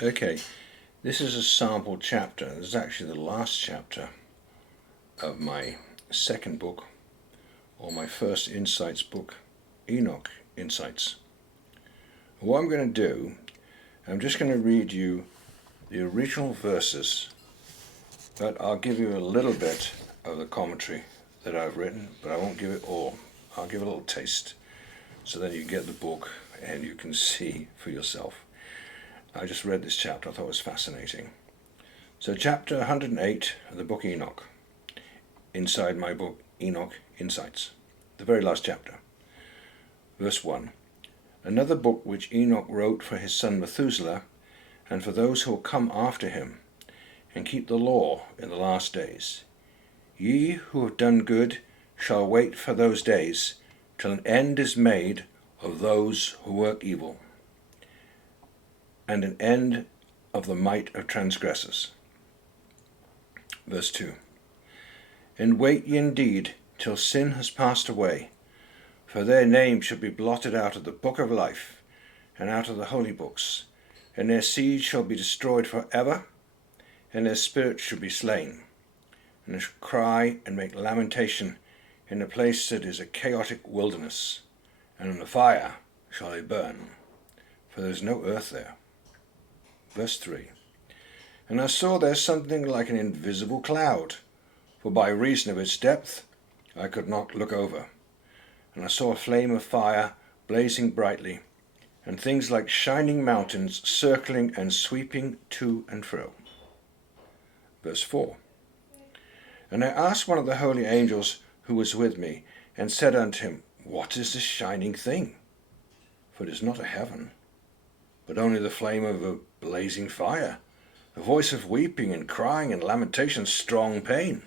Okay, this is a sample chapter. This is actually the last chapter of my second book, or my first Insights book, ENOCH Insights. What I'm going to do, I'm just going to read you the original verses, but I'll give you a little bit of the commentary that I've written, but I won't give it all. I'll give it a little taste, so that you get the book and you can see for yourself. I just read this chapter, I thought it was fascinating. So chapter 108 of the book Enoch, inside my book ENOCH Insights, the very last chapter. Verse 1. Another book which Enoch wrote for his son Methuselah, and for those who will come after him, and keep the law in the last days. Ye who have done good shall wait for those days, till an end is made of those who work evil, and an end of the might of transgressors. Verse 2. And wait ye indeed till sin has passed away, for their names shall be blotted out of the book of life, and out of the holy books, and their seed shall be destroyed for ever, and their spirits shall be slain, and they shall cry and make lamentation in a place that is a chaotic wilderness, and in the fire shall they burn, for there is no earth there. Verse 3. And I saw there something like an invisible cloud, for by reason of its depth I could not look over. And I saw a flame of fire blazing brightly, and things like shining mountains circling and sweeping to and fro. Verse 4. And I asked one of the holy angels who was with me, and said unto him, What is this shining thing? For it is not a heaven, but only the flame of a blazing fire, a voice of weeping and crying and lamentation, strong pain.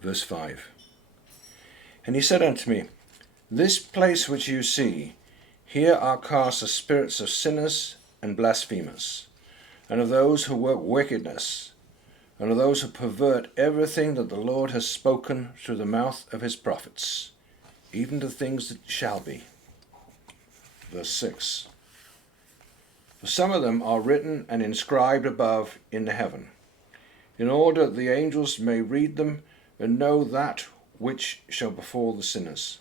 Verse 5. And he said unto me, This place which you see, here are cast the spirits of sinners and blasphemers, and of those who work wickedness, and of those who pervert everything that the Lord has spoken through the mouth of his prophets, even the things that shall be. Verse 6. For some of them are written and inscribed above in the heaven, in order that the angels may read them and know that which shall befall the sinners,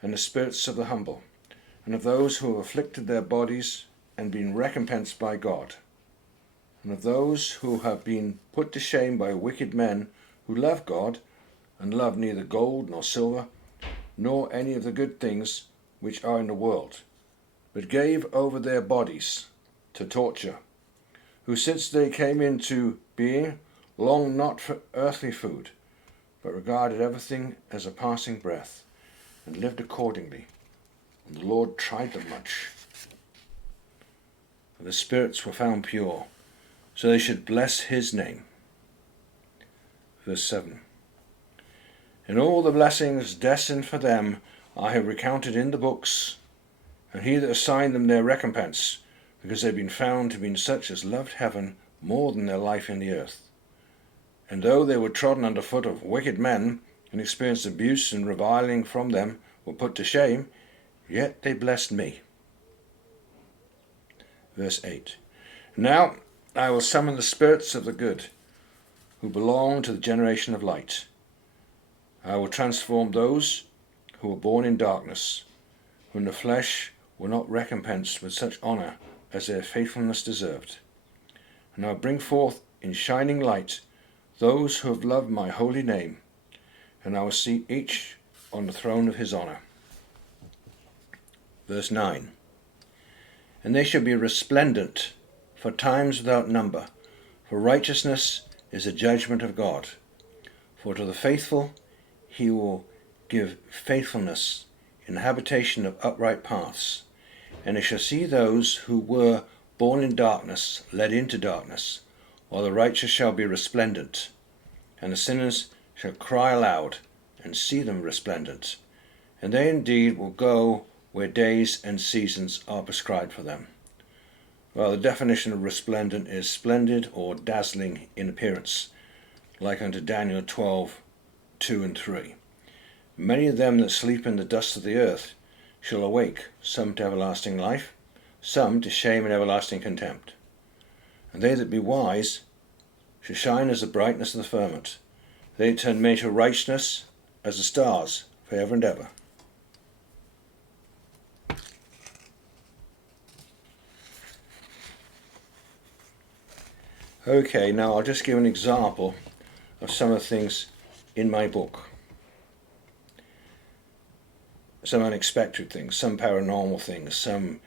and the spirits of the humble, and of those who have afflicted their bodies and been recompensed by God, and of those who have been put to shame by wicked men who love God, and love neither gold nor silver, nor any of the good things which are in the world, but gave over their bodies to torture, who since they came into being longed not for earthly food, but regarded everything as a passing breath, and lived accordingly. And the Lord tried them much. For the spirits were found pure, so they should bless his name. Verse 7. And all the blessings destined for them I have recounted in the books, and he that assigned them their recompense, because they've been found to be such as loved heaven more than their life in the earth. And though they were trodden under foot of wicked men, and experienced abuse and reviling from them, were put to shame, yet they blessed me. Verse 8. Now I will summon the spirits of the good, who belong to the generation of light. I will transform those who were born in darkness, who in the flesh were not recompensed with such honour as their faithfulness deserved. And I will bring forth in shining light those who have loved my holy name, and I will seat each on the throne of his honour. Verse 9. And they shall be resplendent for times without number, for righteousness is the judgment of God. For to the faithful he will give faithfulness in the habitation of upright paths, and they shall see those who were born in darkness led into darkness, while the righteous shall be resplendent, and the sinners shall cry aloud and see them resplendent, and they indeed will go where days and seasons are prescribed for them. Well, the definition of resplendent is splendid or dazzling in appearance, like unto Daniel 12:2 and 3. Many of them that sleep in the dust of the earth shall awake, some to everlasting life, some to shame and everlasting contempt. And they that be wise shall shine as the brightness of the firmament. They turn many to righteousness as the stars for ever and ever. Okay, now I'll just give an example of some of the things in my book. Some unexpected things, some paranormal things, some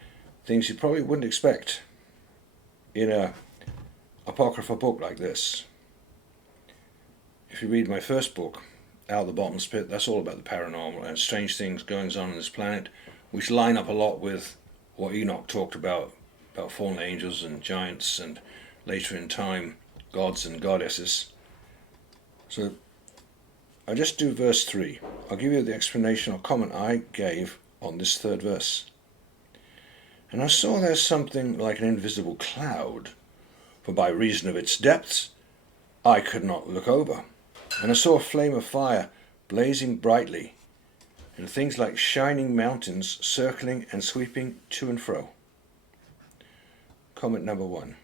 things you probably wouldn't expect in a Apocrypha book like this. If you read my first book, Out of the Bottomless Pit, that's all about the paranormal and strange things going on this planet, which line up a lot with what Enoch talked about fallen angels and giants and later in time gods and goddesses. So I just do verse 3. I'll give you the explanation or comment I gave on this third verse. And I saw there something like an invisible cloud, for by reason of its depths I could not look over. And I saw a flame of fire blazing brightly, and things like shining mountains circling and sweeping to and fro. Comment number 1.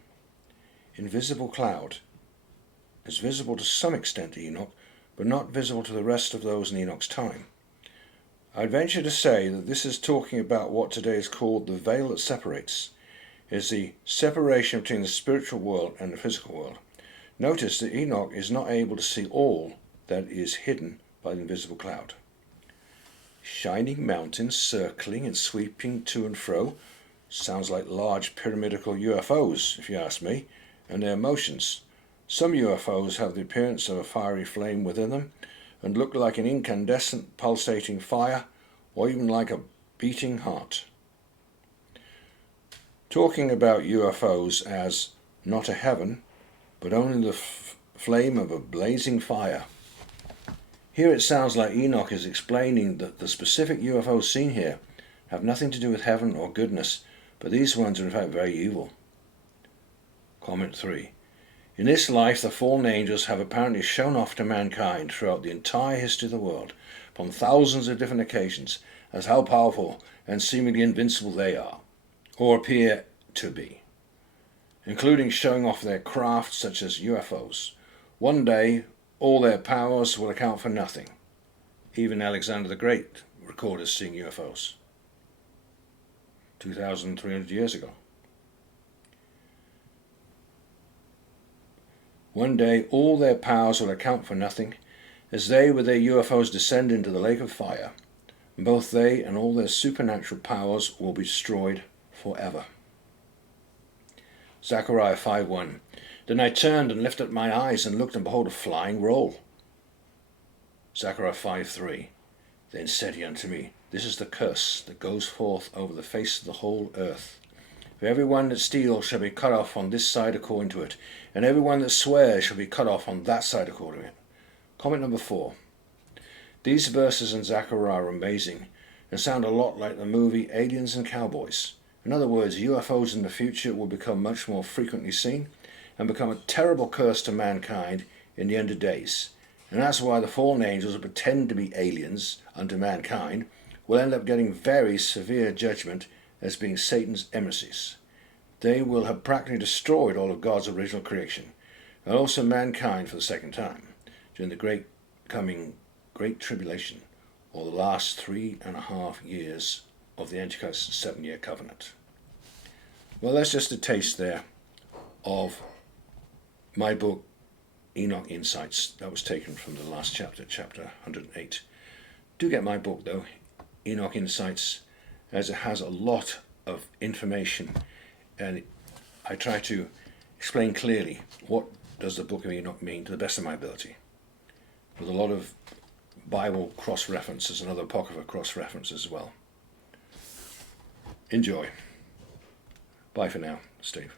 Invisible cloud is visible to some extent to Enoch, but not visible to the rest of those in Enoch's time. I'd venture to say that this is talking about what today is called the veil that separates. It is the separation between the spiritual world and the physical world. Notice that Enoch is not able to see all that is hidden by the invisible cloud. Shining mountains circling and sweeping to and fro sounds like large pyramidical UFOs, if you ask me, and their motions. Some UFOs have the appearance of a fiery flame within them and look like an incandescent pulsating fire or even like a beating heart. Talking about UFOs as not a heaven, but only the flame of a blazing fire. Here it sounds like Enoch is explaining that the specific UFOs seen here have nothing to do with heaven or goodness, but these ones are in fact very evil. Comment 3. In this life, the fallen angels have apparently shown off to mankind throughout the entire history of the world, upon thousands of different occasions, as how powerful and seemingly invincible they are, or appear to be, including showing off their craft such as UFOs. One day, all their powers will account for nothing. Even Alexander the Great recorded seeing UFOs 2,300 years ago. One day all their powers will account for nothing, as they with their UFOs descend into the lake of fire, and both they and all their supernatural powers will be destroyed forever. Zechariah 5:1. Then I turned and lifted up my eyes and looked, and behold, a flying roll. Zechariah 5:3. Then said he unto me, This is the curse that goes forth over the face of the whole earth. For every one that steals shall be cut off on this side according to it, and every one that swears shall be cut off on that side according to it. Comment number 4. These verses in Zechariah are amazing and sound a lot like the movie Aliens and Cowboys. In other words, UFOs in the future will become much more frequently seen and become a terrible curse to mankind in the end of days. And that's why the fallen angels who pretend to be aliens unto mankind will end up getting very severe judgment as being Satan's emissaries. They will have practically destroyed all of God's original creation, and also mankind for the second time, during the coming Great Tribulation, or the last 3.5 years of the Antichrist's 7-year covenant. Well, that's just a taste there of my book, Enoch Insights. That was taken from the last chapter, chapter 108. Do get my book, though, Enoch Insights, as it has a lot of information, and I try to explain clearly what does the book of Enoch mean to the best of my ability, with a lot of Bible cross-references and other Apocrypha cross-references as well. Enjoy. Bye for now, Steve.